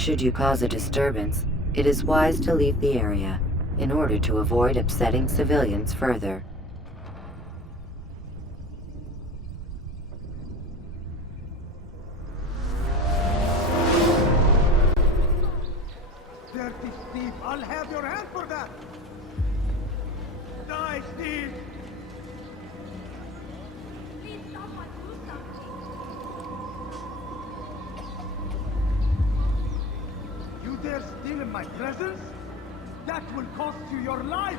Should you cause a disturbance, it is wise to leave the area in order to avoid upsetting civilians further. Dirty thief! I'll have your hand for that! Die, thief! Please, someone do something. You dare steal in my presence? That will cost you your life!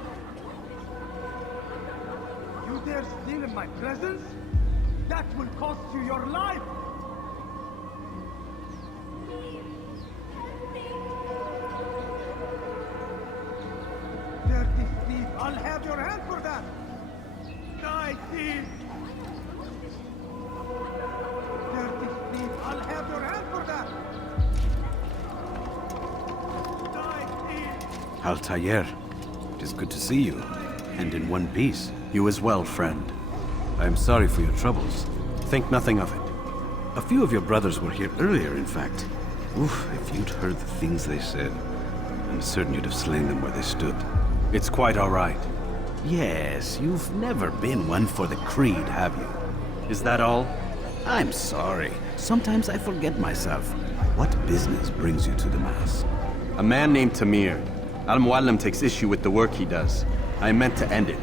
You dare steal in my presence? That will cost you your life! Dirty thief! I'll have your hand for that! Die, thief! Dirty thief! I'll have your hand for that! Altair, it is good to see you, and in one piece. You as well, friend. I am sorry for your troubles. Think nothing of it. A few of your brothers were here earlier, in fact. Oof, if you'd heard the things they said, I'm certain you'd have slain them where they stood. It's quite all right. Yes, you've never been one for the creed, have you? Is that all? I'm sorry. Sometimes I forget myself. What business brings you to Damascus? A man named Tamir. Al-Muallim takes issue with the work he does. I meant to end it.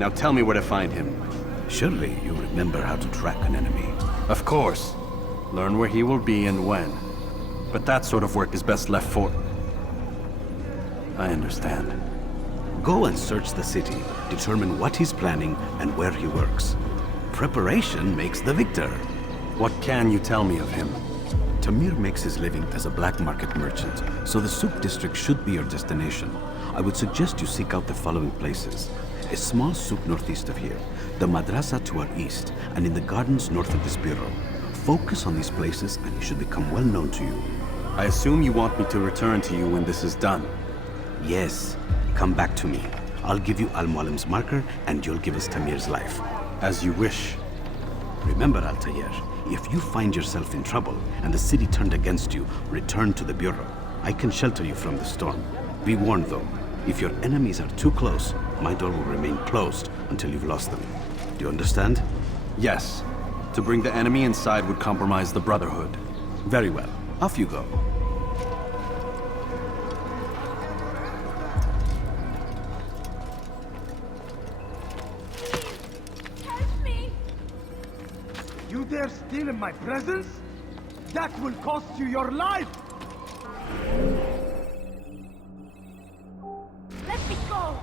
Now tell me where to find him. Surely you remember how to track an enemy. Of course. Learn where he will be and when. But that sort of work is best left for... I understand. Go and search the city, determine what he's planning and where he works. Preparation makes the victor. What can you tell me of him? Tamir makes his living as a black market merchant, so the souk district should be your destination. I would suggest you seek out the following places. A small souk northeast of here, the madrasa to our east, and in the gardens north of this bureau. Focus on these places and he should become well known to you. I assume you want me to return to you when this is done. Yes, come back to me. I'll give you Al-Muallim's marker and you'll give us Tamir's life. As you wish. Remember, Altair, if you find yourself in trouble and the city turned against you, return to the bureau. I can shelter you from the storm. Be warned though, if your enemies are too close, my door will remain closed until you've lost them. Do you understand? Yes. To bring the enemy inside would compromise the Brotherhood. Very well. Off you go. Help me! You dare steal in my presence? That will cost you your life! Let me go!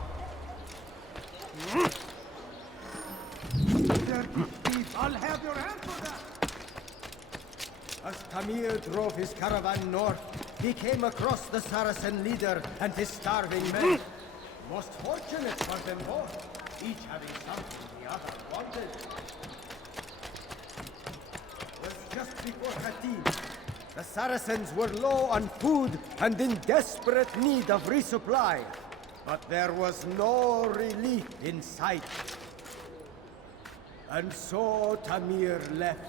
Dirty thief! I'll have your hand for that! As Tamir drove his caravan north, he came across the Saracen leader and his starving men. Most fortunate for them both, each having something the other wanted. It was just before Khatib. The Saracens were low on food and in desperate need of resupply. But there was no relief in sight. And so Tamir left,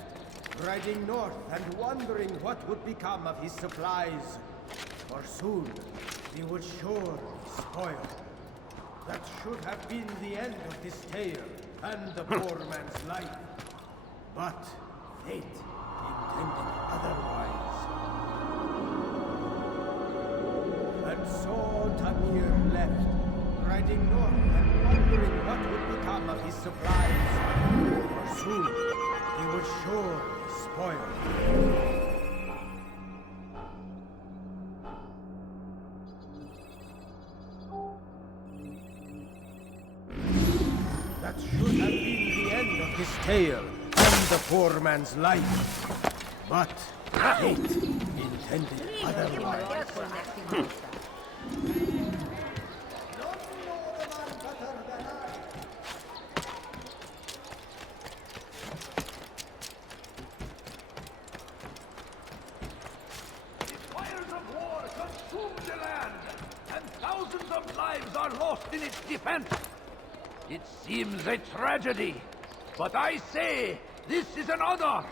riding north and wondering what would become of his supplies. For soon, he would surely spoil. That should have been the end of this tale and the poor man's life. But fate intended otherwise. And so Tamir left, riding north and wondering what would become of his supplies. For soon, he would surely spoil. That should have been the end of his tale and the poor man's life. But fate intended otherwise. Fires of war consume the land, and thousands of lives are lost in its defense. It seems a tragedy, but I say this is an honor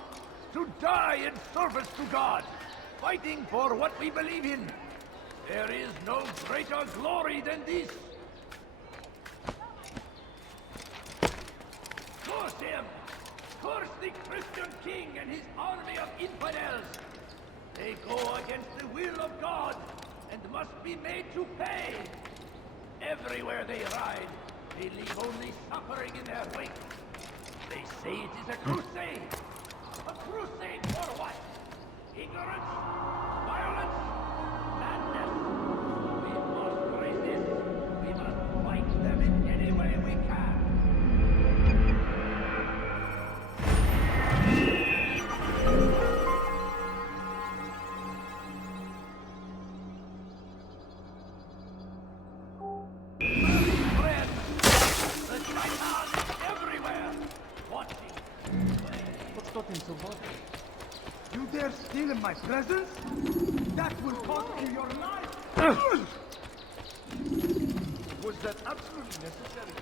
to die in service to God. fighting for what we believe in. There is no greater glory than this. Curse him! Curse the Christian king and his army of infidels! They go against the will of God and must be made to pay. Everywhere they ride, they leave only suffering in their wake. They say it is a crusade. A crusade for what? Ignorance? Violence? Madness? We must resist. We must fight them in any way we can. You dare steal in my presence? That will cost you your life! Was that absolutely necessary?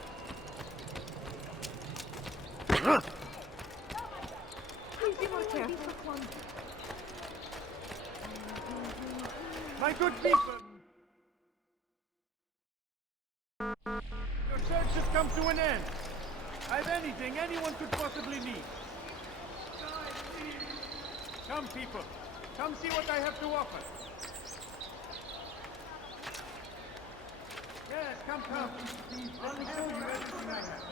Please be more careful. My good people! Your search has come to an end. I've anything anyone could possibly need. Come, people. Come see what I have to offer. Yes, come. Let me show you everything I have.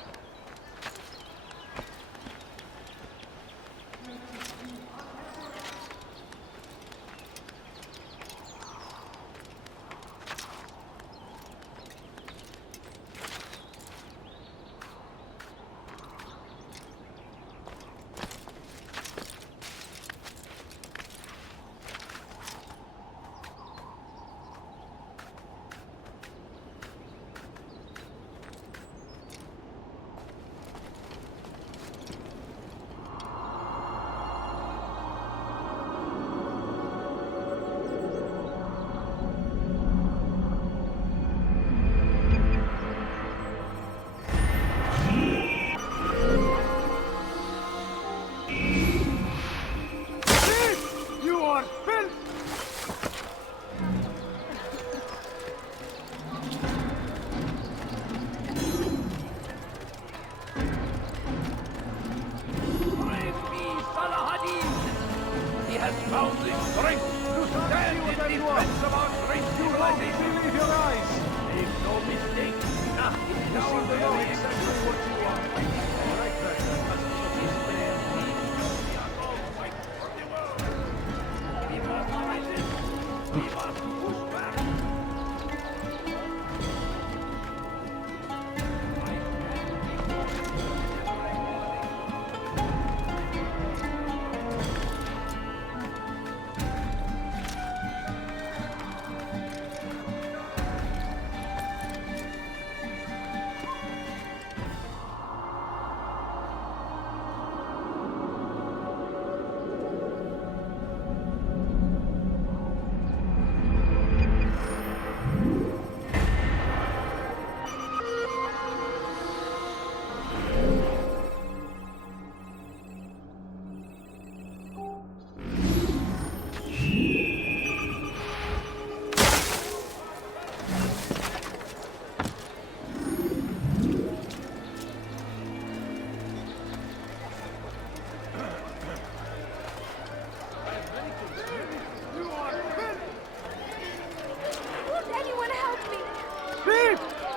Found the strength to stand in defense of our great civilization. Believe your eyes! Make no mistake. It is our very exactly what you are. All right, sir. This man, we are all fighting for the world. We must resist. We must push back.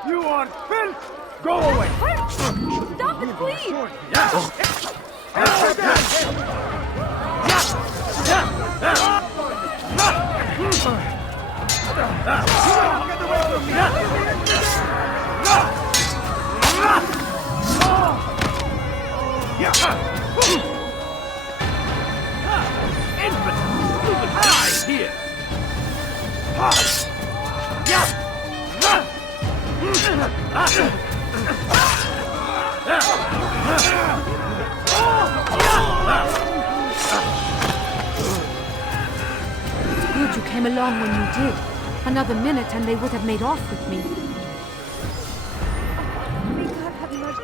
You are filth! Go away! Stop it, please! Get away from me! Infant! You will die here! It's good you came along when you did. Another minute and they would have made off with me. May God have mercy.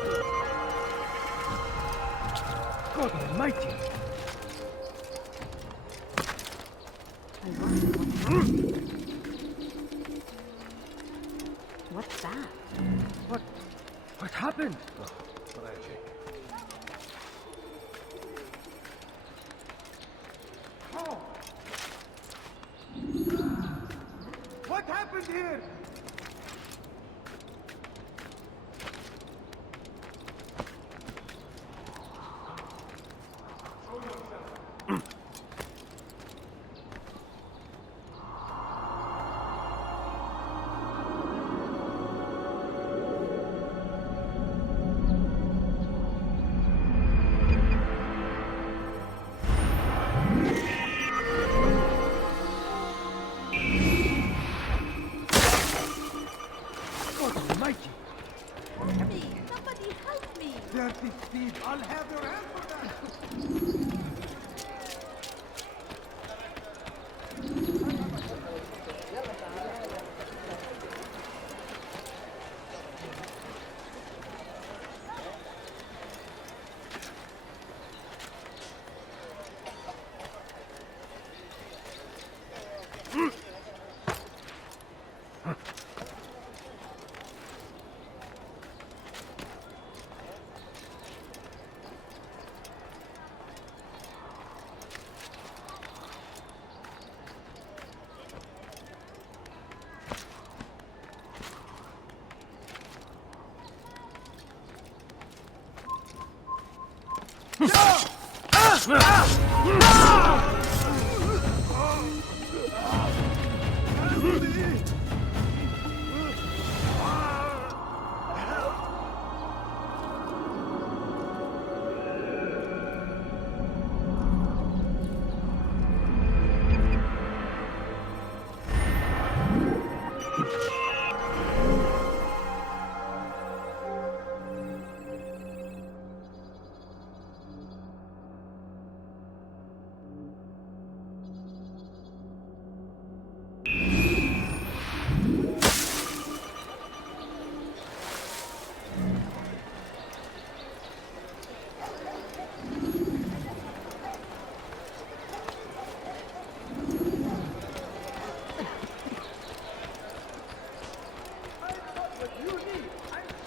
God Almighty! I wonder what's happening. What's that? What happened? Oh! What happened here? God almighty! Help me! Somebody help me! Dirty thief! I'll have your hand for that!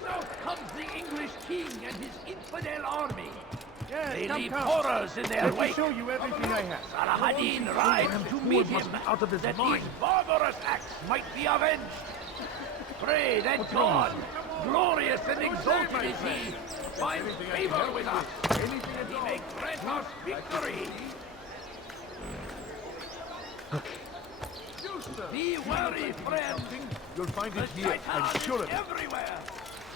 South comes the English king and his infidel army. Yes, They come, leave come. horrors in their Let me wake. show you everything I have. Saladin rides to meet him out of his that mind. these barbarous acts might be avenged. Pray that God, glorious and exalted is he, finds favor with us, and he may grant us victory. Be wary, friend. You'll find The it here, I'm Shaitan sure is of it. everywhere,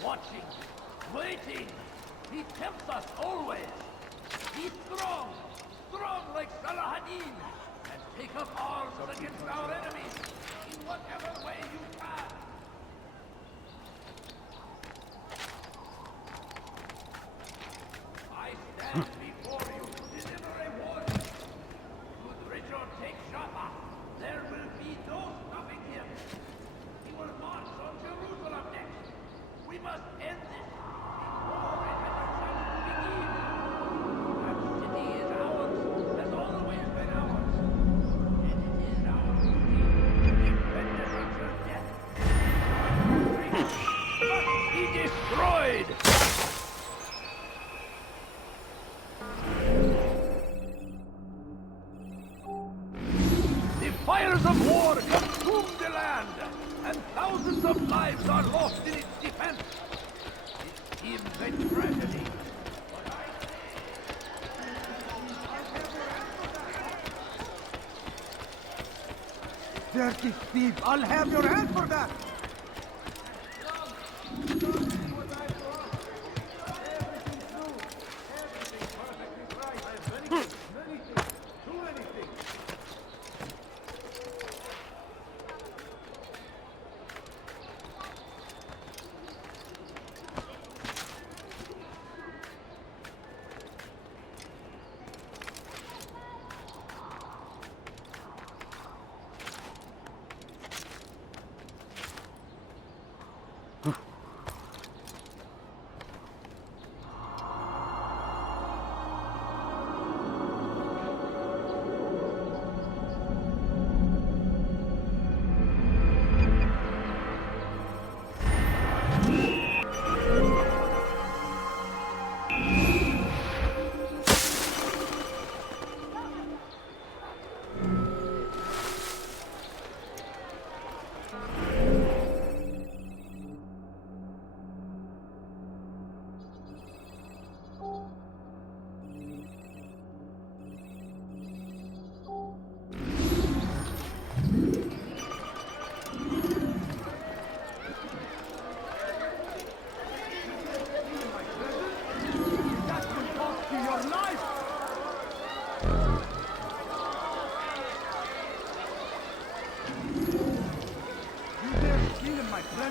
watching, waiting. He tempts us always. Be strong, strong like Saladin, and take up arms against our enemies in whatever way you can. I stand before you to deliver a warning. Should Richard take Jaffa, there will be no stopping him. He will march on Jerusalem next. We must end this before it has a chance to begin. That city is ours, has always been ours. And it is our duty to defend it until death. Must be destroyed! The fires of war consume the land, and thousands of lives are lost in its defense. It seems a tragedy, but I Dirty thief! I'll have your hand for that!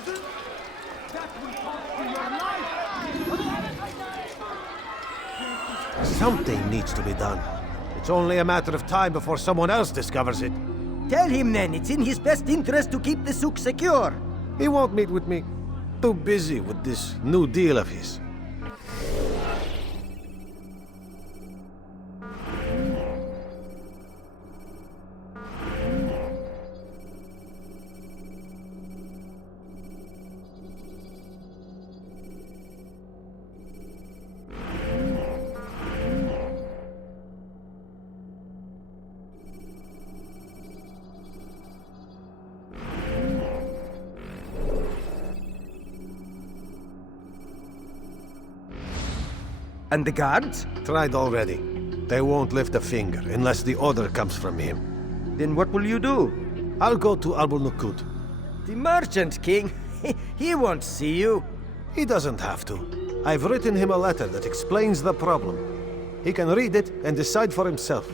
present? That will cost you your life! Something needs to be done. It's only a matter of time before someone else discovers it. Tell him then, it's in his best interest to keep the souk secure. He won't meet with me. Too busy with this new deal of his. And the guards? Tried already. They won't lift a finger unless the order comes from him. Then what will you do? I'll go to Abul Nukud. The Merchant King? He won't see you. He doesn't have to. I've written him a letter that explains the problem. He can read it and decide for himself.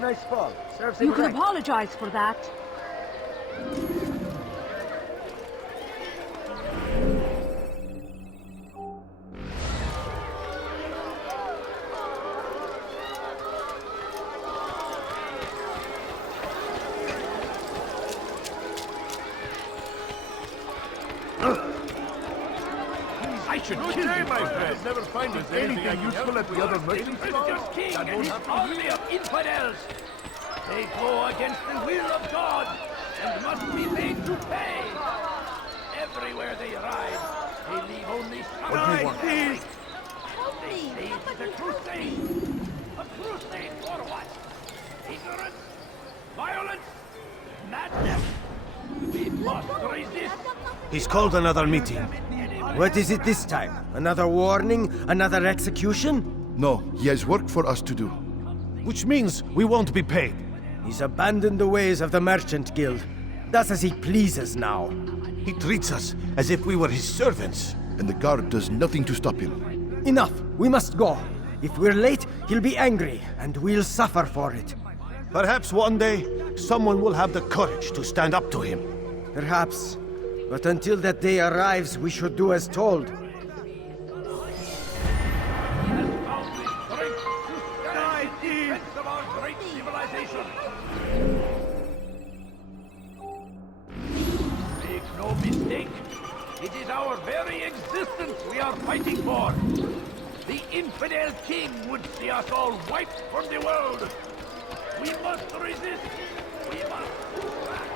Nice fall. Serves You him can right. apologize for that. I should kill you, my friend. Never find anything useful at the other merchant stores. King and his army of infidels. They go against the will of God and must be made to pay. Everywhere they ride, they leave only some. Please. Help me! They say it's a Somebody help crusade. me! A crusade for what? Ignorance? Violence? Madness? We must resist. He's called another meeting. What is it this time? Another warning? Another execution? No, he has work for us to do. Which means we won't be paid. He's abandoned the ways of the Merchant Guild. Does as he pleases now. He treats us as if we were his servants. And the guard does nothing to stop him. Enough! We must go. If we're late, he'll be angry, and we'll suffer for it. Perhaps one day, someone will have the courage to stand up to him. Perhaps. But until that day arrives, we should do as told. Of our great civilization. Make no mistake, it is our very existence we are fighting for. The infidel king would see us all wiped from the world. We must resist. We must push back.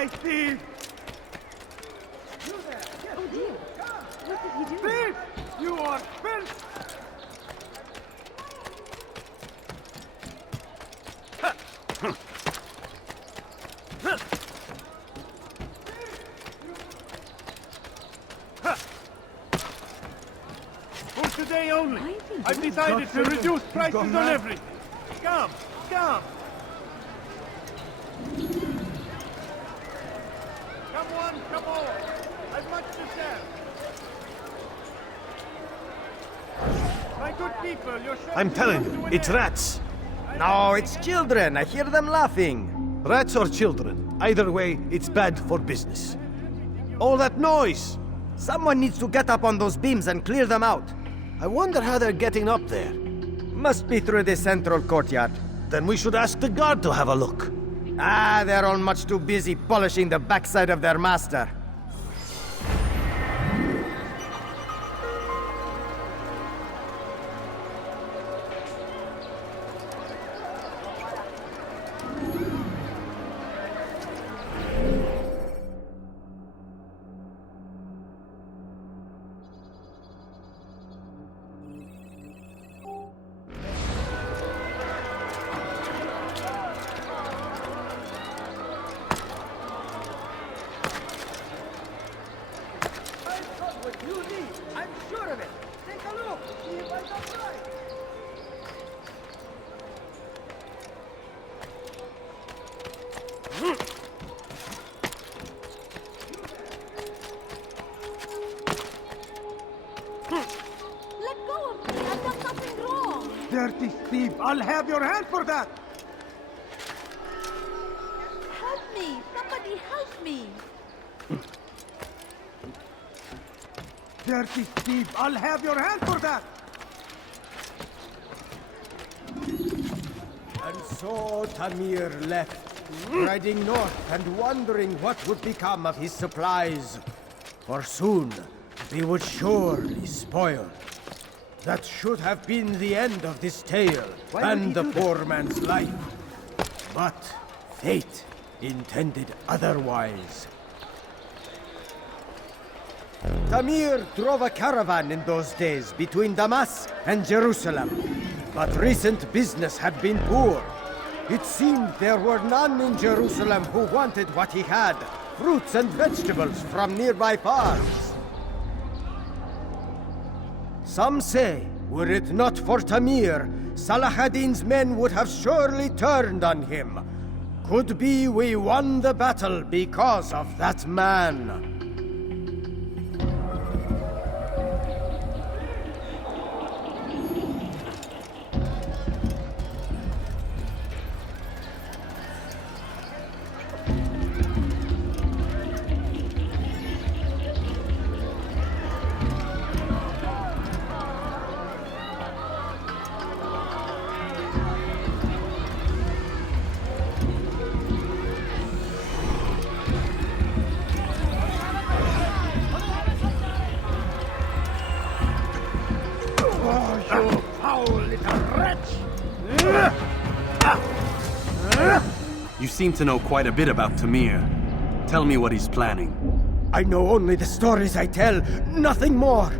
Die, thief! Oh dear. What did he do? Thief! You are filth! For today only, Why is he I've doing decided to reduce prices on mad. everything. Come, come! Come one, come all! I've much to sell! My good people, your shop I'm is telling come you, to an it's end. rats. No, it's children. I hear them laughing. Rats or children. Either way, it's bad for business. All that noise! Someone needs to get up on those beams and clear them out. I wonder how they're getting up there. Must be through the central courtyard. Then we should ask the guard to have a look. Ah, they're all much too busy polishing the backside of their master. I'm sure of it. Take a look. See if I got right. Let go of me. I've done nothing wrong. Dirty thief! I'll have your hand for that! Help me. Somebody help me. Dirty thief! I'll have your hand for that! And so Tamir left, riding north and wondering what would become of his supplies. For soon, they would surely spoil. That should have been the end of this tale and the poor man's life. But fate intended otherwise. Tamir drove a caravan in those days between Damascus and Jerusalem. But recent business had been poor. It seemed there were none in Jerusalem who wanted what he had, fruits and vegetables from nearby farms. Some say, were it not for Tamir, Salah ad-Din's men would have surely turned on him. Could be we won the battle because of that man. You foul little wretch! You seem to know quite a bit about Tamir. Tell me what he's planning. I know only the stories I tell, nothing more.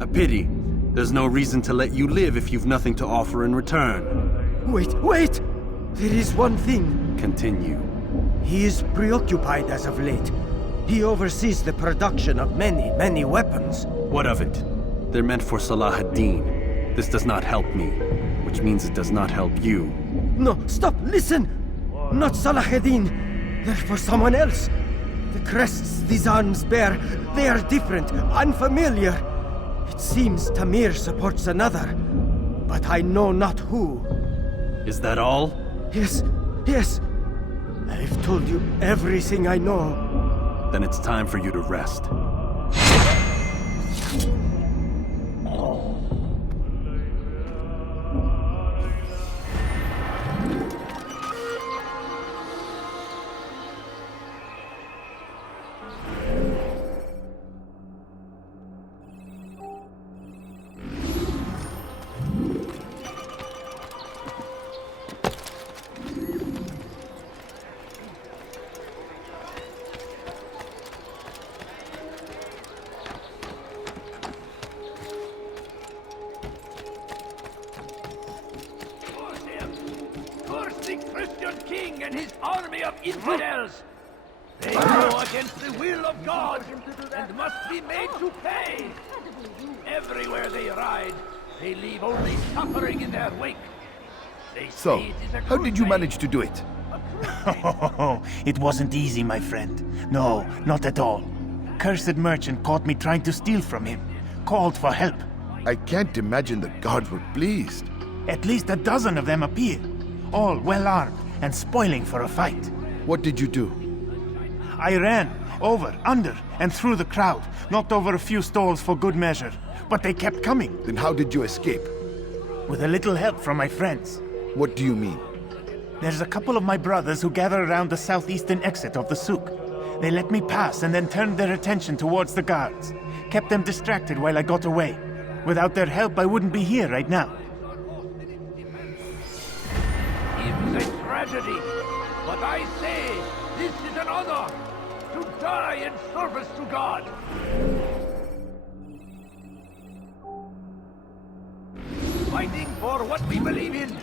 A pity. There's no reason to let you live if you've nothing to offer in return. Wait! There is one thing. Continue. He is preoccupied as of late. He oversees the production of many weapons. What of it? They're meant for Salah ad-Din. This does not help me, which means it does not help you. No, stop, listen! Not Salah ad-Din. They're for someone else. The crests these arms bear, they are different, unfamiliar. It seems Tamir supports another, but I know not who. Is that all? Yes. I've told you everything I know. Then it's time for you to rest. the Christian king and his army of infidels! They go against the will of God and must be made to pay! Everywhere they ride, they leave only suffering in their wake. They So, say it is a how did you crusade. manage to do it? It wasn't easy, my friend. No, not at all. Cursed merchant caught me trying to steal from him. Called for help. I can't imagine the guards were pleased. At least a dozen of them appeared. All well armed and spoiling for a fight. What did you do? I ran, over, under, and through the crowd. Knocked over a few stalls for good measure. But they kept coming. Then how did you escape? With a little help from my friends. What do you mean? There's a couple of my brothers who gather around the southeastern exit of the souk. They let me pass and then turned their attention towards the guards. Kept them distracted while I got away. Without their help, I wouldn't be here right now. It was a tragedy, but I say this is an honor to die in service to God. Fighting for what we believe in.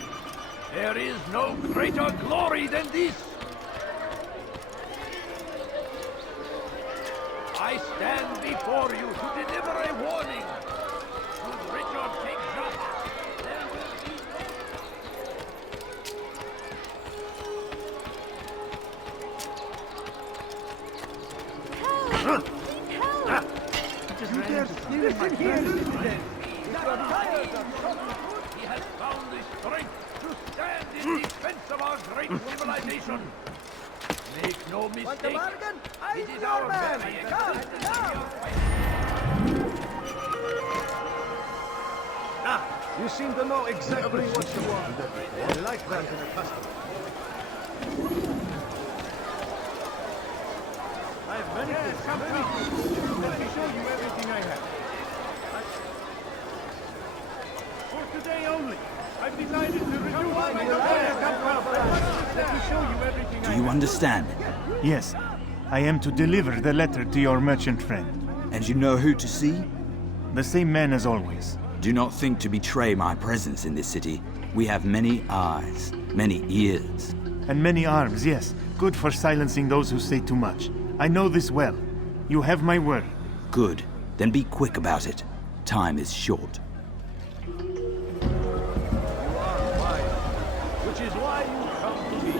There is no greater glory than this. I stand before you to deliver a warning. Should Richard take Jaffa, there will be He has found the strength to stand in defense of our great civilization. Make no mistake, it is our very existence we are fighting. You seem to know exactly what you want. I like that in a customer. I have many things. Let me show you everything I have. For today only, I've decided to renew my Let me show you everything I Do you understand? Yes, I am to deliver the letter to your merchant friend. And you know who to see? The same man as always. Do not think to betray my presence in this city. We have many eyes, many ears. And many arms, yes. Good for silencing those who say too much. I know this well. You have my word. Good. Then be quick about it. Time is short. Which is why you come to me.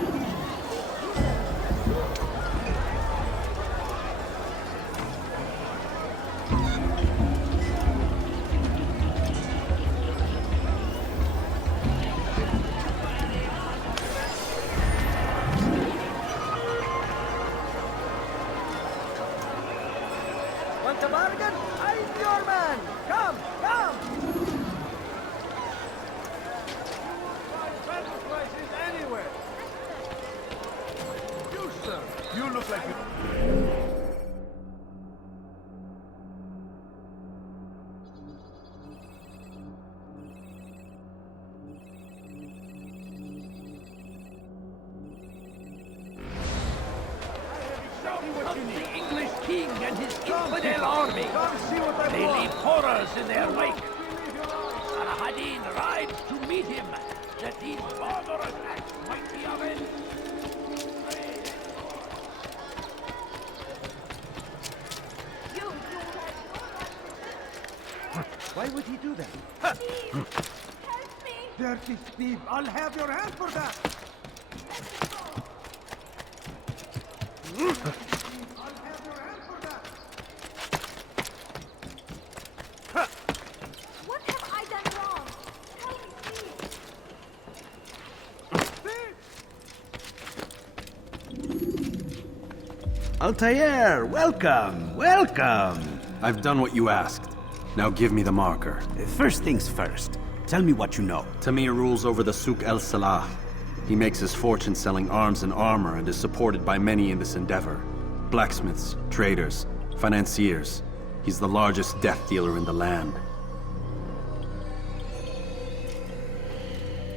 Want a bargain? I'm your man! Come, come! Better prices anywhere. You, sir, you look like you... Comes the English king and his infidel army. They leave horrors in their wake. Saladin rides to meet him, that these barbarous acts might be avenged. Why would he do that? Dirty thief! I'll have your hand for that! I'll have your hand for that! What have I done wrong? Tell me, please. Altair, welcome, welcome. I've done what you asked. Now give me the marker. First things first, tell me what you know. Tamir rules over the Souk El Salah. He makes his fortune selling arms and armor and is supported by many in this endeavor. Blacksmiths, traders, financiers. He's the largest death dealer in the land.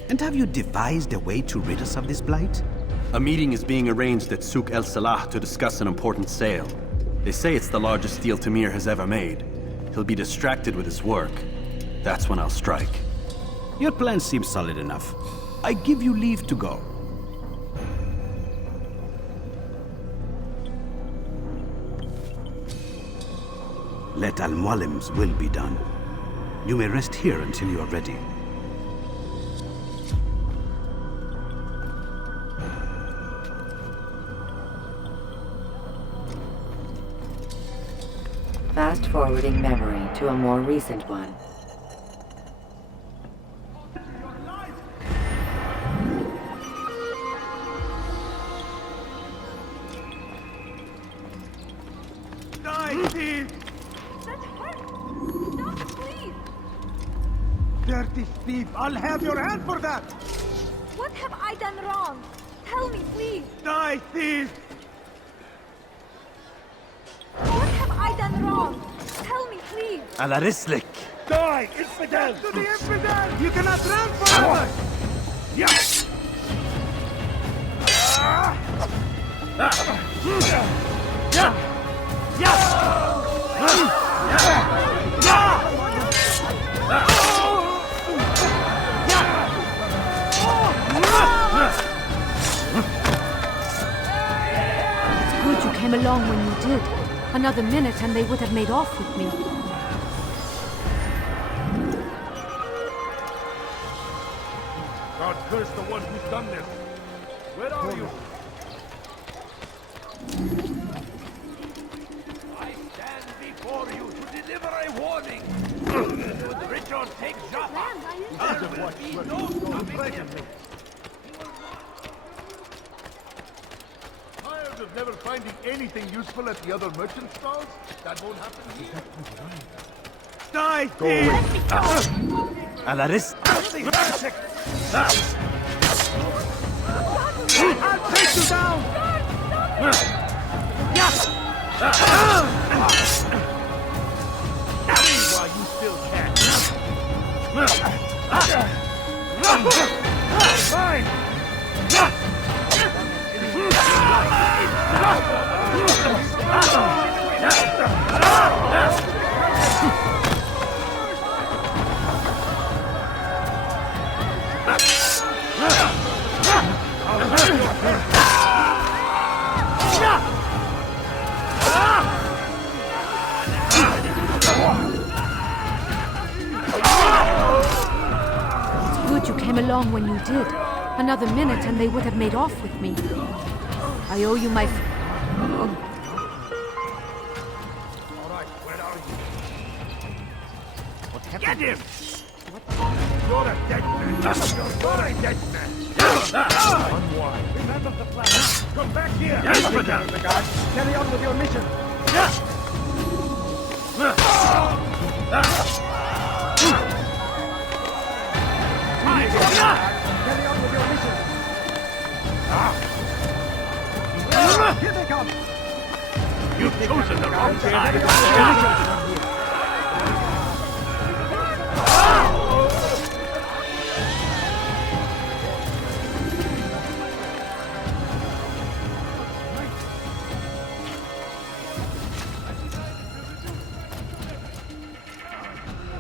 And have you devised a way to rid us of this blight? A meeting is being arranged at Souk El Salah to discuss an important sale. They say it's the largest deal Tamir has ever made. He'll be distracted with his work. That's when I'll strike. Your plan seems solid enough. I give you leave to go. Let Al-Mualim's will be done. You may rest here until you are ready. Fast-forwarding memory to a more recent one. Die, thief! That hurt! Stop, please! Dirty thief! I'll have your hand for that! What have I done wrong? Tell me, please! Die, thief! What have I done wrong? Tell me, please! Ala rislik! Die, infidel! To the infidel! You cannot run forever! Yes! It's good you came along when you did. Another minute and they would have made off with me. God curse the one who's done this! Where are you? I stand before you to deliver a warning! Should Richard take Jaffa, there will be no stopping him! Tired of never finding anything useful at the other merchant stalls? That won't happen here. Die, thief! Ala risk! I'll take you down! While you still can. Mine! It's good you came along when you did. Another minute and they would have made off with me. I owe you my... All right, where are you? What happened? Get him! You're a dead man! You're a dead man! Unwind. Remember the plan. Come back here! Yes, madame! The guard. Carry on with your mission! Carry on with your mission! Here they come! You've chosen the wrong side!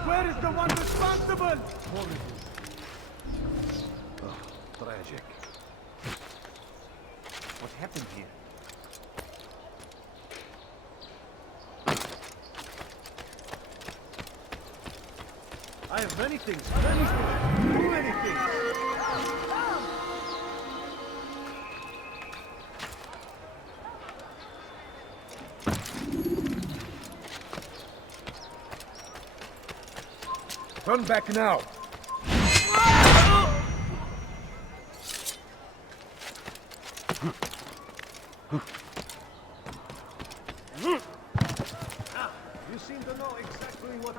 Where is the one responsible? Oh, tragic. What happened here? I have many things, too many things. Turn back now. You seem to know exactly what...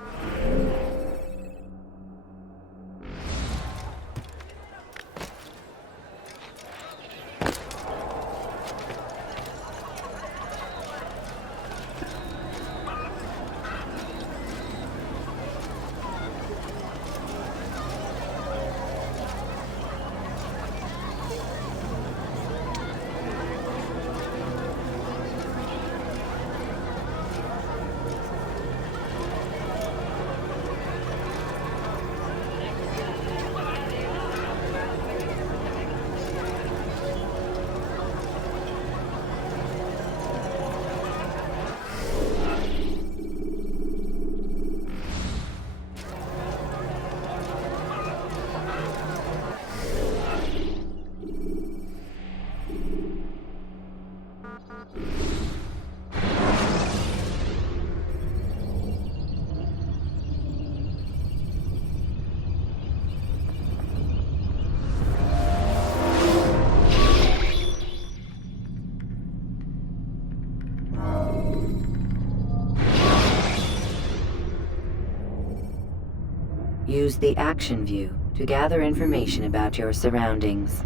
Use the action view to gather information about your surroundings.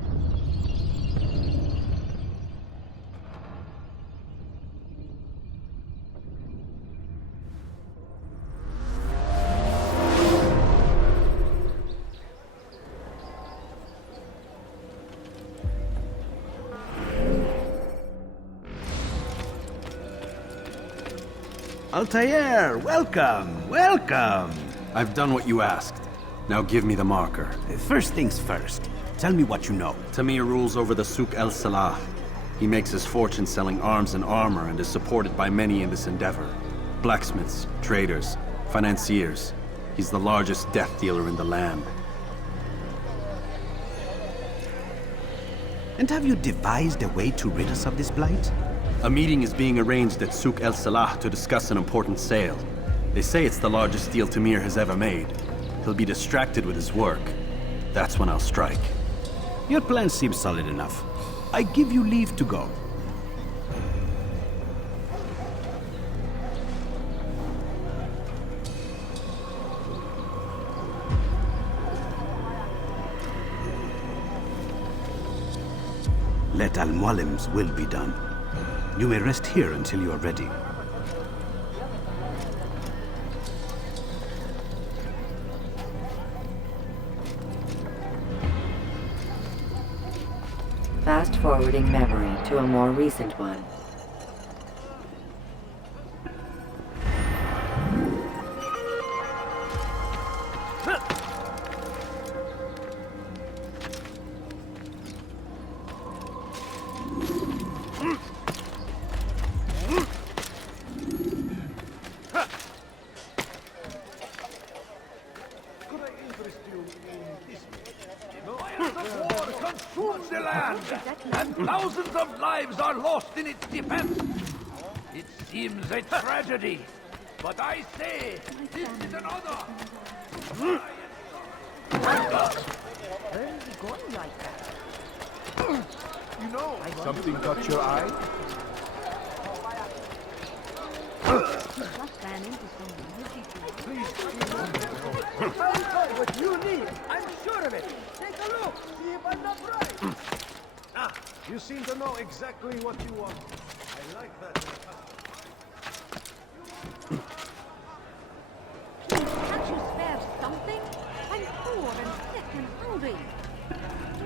Altair, welcome, welcome. I've done what you asked. Now give me the marker. First things first, tell me what you know. Tamir rules over the Souk El Salah. He makes his fortune selling arms and armor and is supported by many in this endeavor. Blacksmiths, traders, financiers. He's the largest death dealer in the land. And have you devised a way to rid us of this blight? A meeting is being arranged at Souk El Salah to discuss an important sale. They say it's the largest deal Tamir has ever made. He'll be distracted with his work. That's when I'll strike. Your plan seems solid enough. I give you leave to go. Let Al-Mualim's will be done. You may rest here until you are ready. Fast-forwarding memory to a more recent one. Consumes the land, and thousands of lives are lost in its defense. It seems a tragedy, but I say this is an honor. Where is he going like that? You know, something caught your eye? He just ran into someone. I'll find what you need. I'm sure of it. Take a look. See if I'm not right. You seem to know exactly what you want. I like that. Can't you spare something? I'm poor and sick and hungry.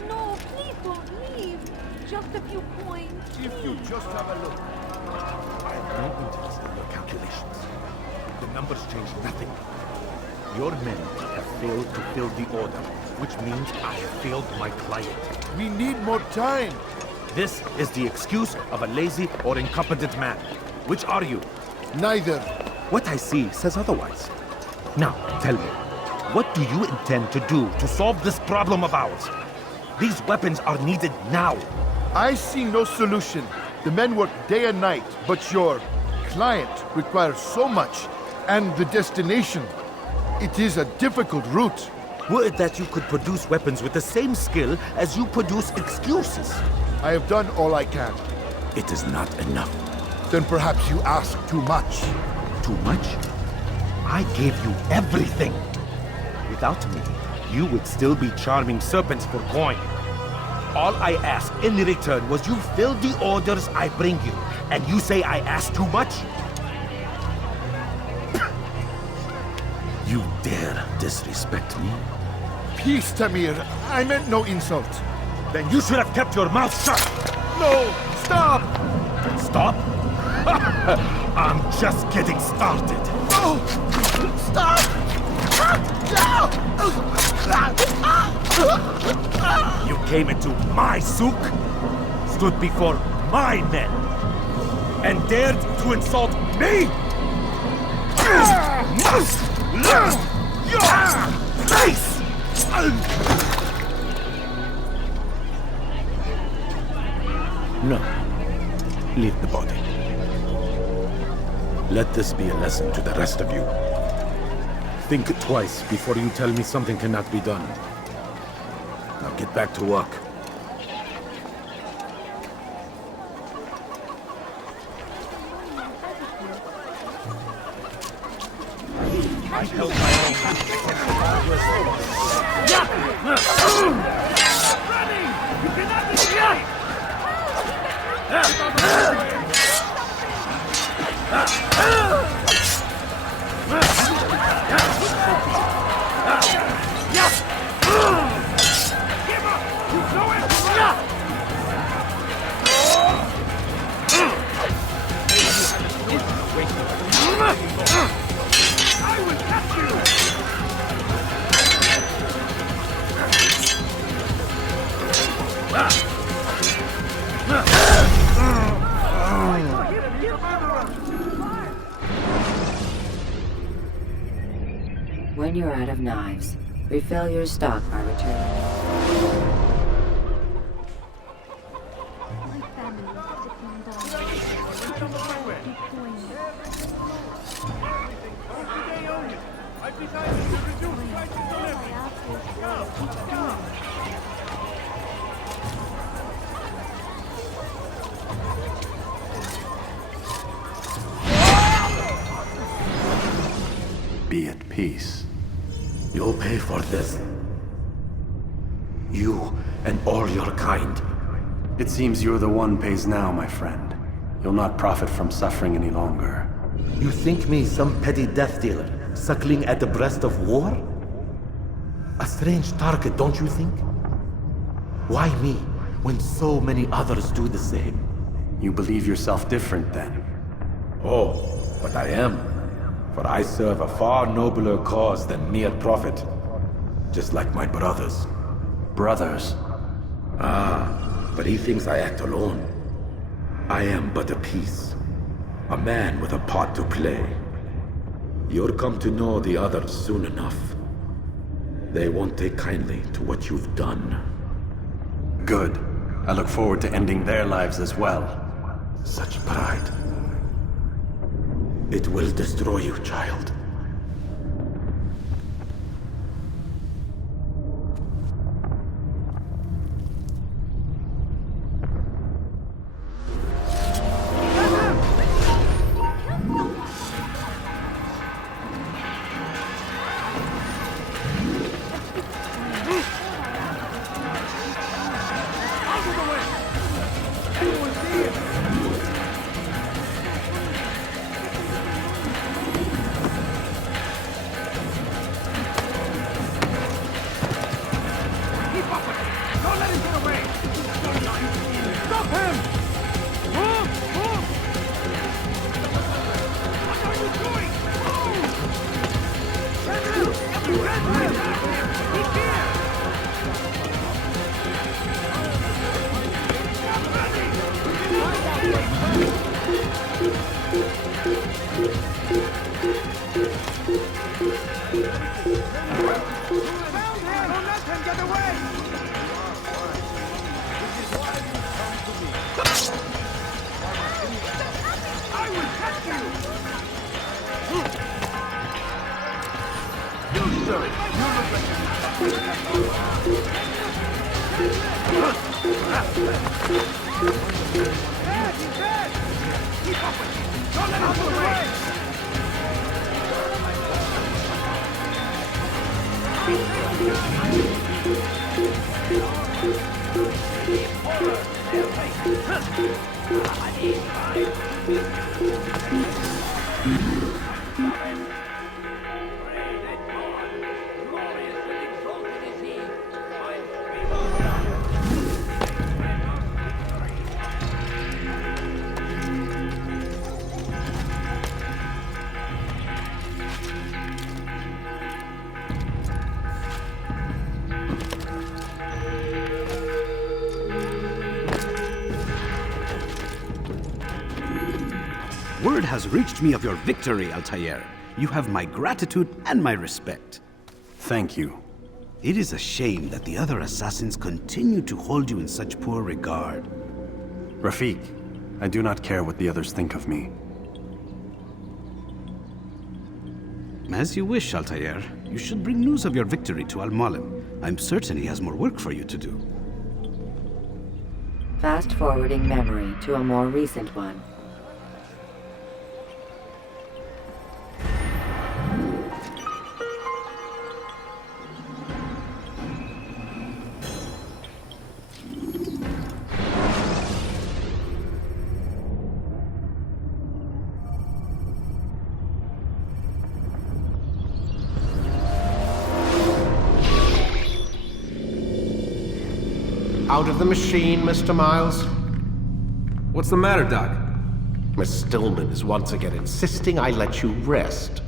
No, please don't leave. Just a few coins. If you just have a look. I have no interest in your calculations. The numbers change nothing. Your men have failed to fill the order, which means I have failed my client. We need more time. This is the excuse of a lazy or incompetent man. Which are you? Neither. What I see says otherwise. Now, tell me, what do you intend to do to solve this problem of ours? These weapons are needed now. I see no solution. The men work day and night, but your client requires so much, and the destination. It is a difficult route. Were it that you could produce weapons with the same skill as you produce excuses. I have done all I can. It is not enough. Then perhaps you ask too much. Too much? I gave you everything. Without me, you would still be charming serpents for coin. All I ask in return was you fill the orders I bring you, and you say I ask too much? You dare disrespect me? Peace, Tamir. I meant no insult. Then you should have kept your mouth shut! No! Stop! Stop? I'm just getting started. No! Stop! You came into my souk, stood before my men, and dared to insult me? Must learn your place! No. Leave the body. Let this be a lesson to the rest of you. Think twice before you tell me something cannot be done. Now get back to work. I held my own When you're out of knives, refill your stock by returning. My family is sick and dying. I've decided to reduce prices of living. Now, Be at peace. You'll pay for this. You and all your kind. It seems you're the one pays now, my friend. You'll not profit from suffering any longer. You think me some petty death dealer, suckling at the breast of war? A strange target, don't you think? Why me, when so many others do the same? You believe yourself different, then? Oh, but I am. For I serve a far nobler cause than mere profit. Just like my brothers. Brothers? Ah, but he thinks I act alone. I am but a piece. A man with a part to play. You'll come to know the others soon enough. They won't take kindly to what you've done. Good. I look forward to ending their lives as well. Such pride. It will destroy you, child. Word has reached me of your victory, Altair. You have my gratitude and my respect. Thank you. It is a shame that the other assassins continue to hold you in such poor regard. Rafiq, I do not care what the others think of me. As you wish, Altair. You should bring news of your victory to Al-Malim. I'm certain he has more work for you to do. Fast-forwarding memory to a more recent one. out of the machine, Mr. Miles? What's the matter, Doc? Miss Stillman is once again insisting I let you rest.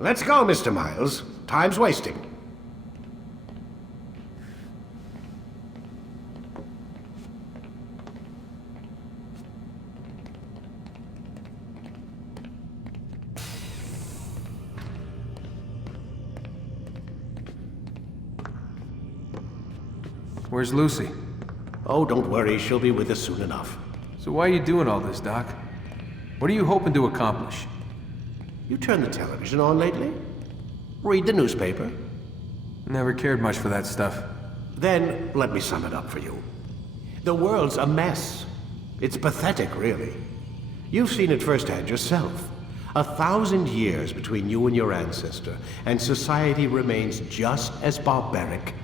Let's go, Mr. Miles. Time's wasting. Where's Lucy? Oh, don't worry. She'll be with us soon enough. So why are you doing all this, Doc? What are you hoping to accomplish? You turned the television on lately? Read the newspaper? Never cared much for that stuff. Then, let me sum it up for you. The world's a mess. It's pathetic, really. You've seen it firsthand yourself. 1,000 years between you and your ancestor, and society remains just as barbaric,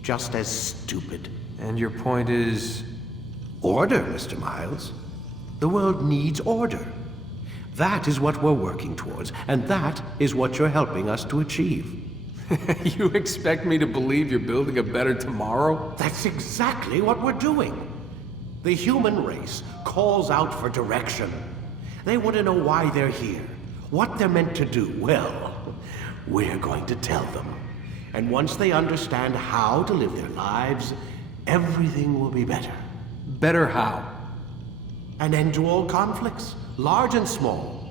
just as stupid. And your point is? Order, Mr. Miles. The world needs order. That is what we're working towards, and that is what you're helping us to achieve. You expect me to believe you're building a better tomorrow? That's exactly what we're doing. The human race calls out for direction. They want to know why they're here, what they're meant to do. Well, we're going to tell them. And once they understand how to live their lives, everything will be better. Better how? An end to all conflicts, large and small.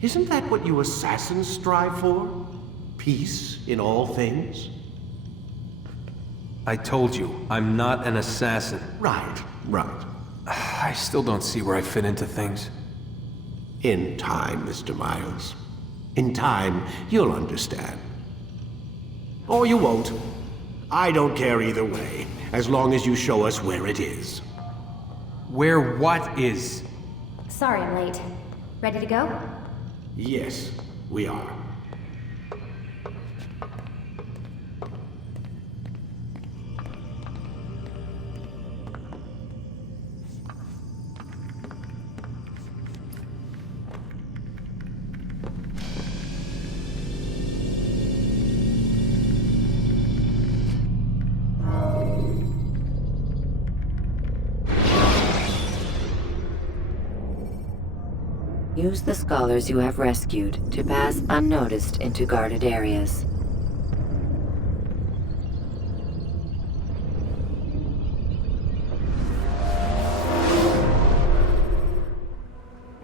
Isn't that what you assassins strive for? Peace in all things? I told you, I'm not an assassin. Right. I still don't see where I fit into things. In time, Mr. Miles. In time, you'll understand. Or you won't. I don't care either way, as long as you show us where it is. Where what is? Sorry I'm late. Ready to go? Yes, we are. Use the scholars you have rescued to pass unnoticed into guarded areas.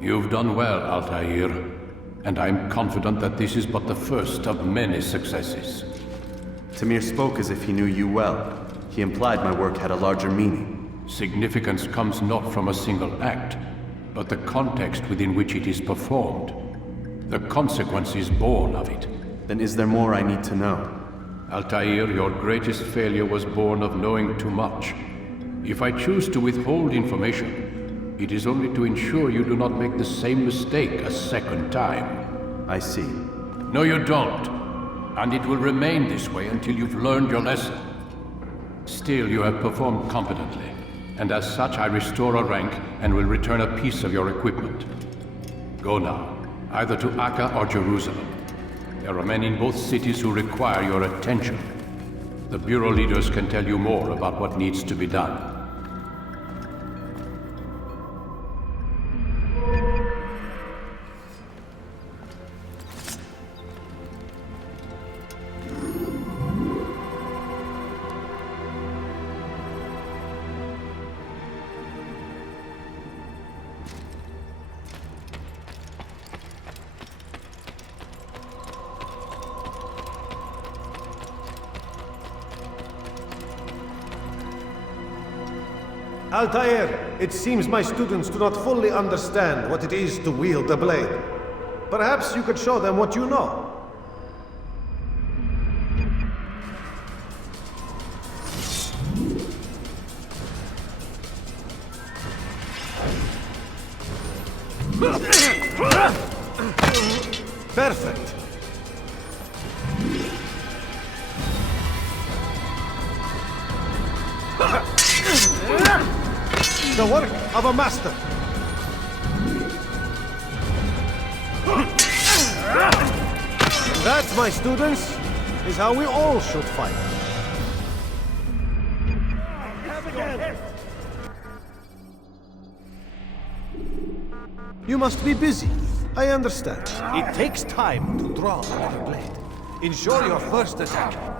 You've done well, Altair, and I'm confident that this is but the first of many successes. Tamir spoke as if he knew you well. He implied my work had a larger meaning. Significance comes not from a single act, but the context within which it is performed. The consequences born of it. Then is there more I need to know? Altair, your greatest failure was born of knowing too much. If I choose to withhold information, it is only to ensure you do not make the same mistake a second time. I see. No, you don't. And it will remain this way until you've learned your lesson. Still, you have performed competently. And as such, I restore a rank and will return a piece of your equipment. Go now, either to Akka or Jerusalem. There are men in both cities who require your attention. The Bureau leaders can tell you more about what needs to be done. Altair, it seems my students do not fully understand what it is to wield the blade. Perhaps you could show them what you know. the work of a master. That, my students, is how we all should fight. You must be busy. I understand. It takes time to draw another blade. Ensure your first attack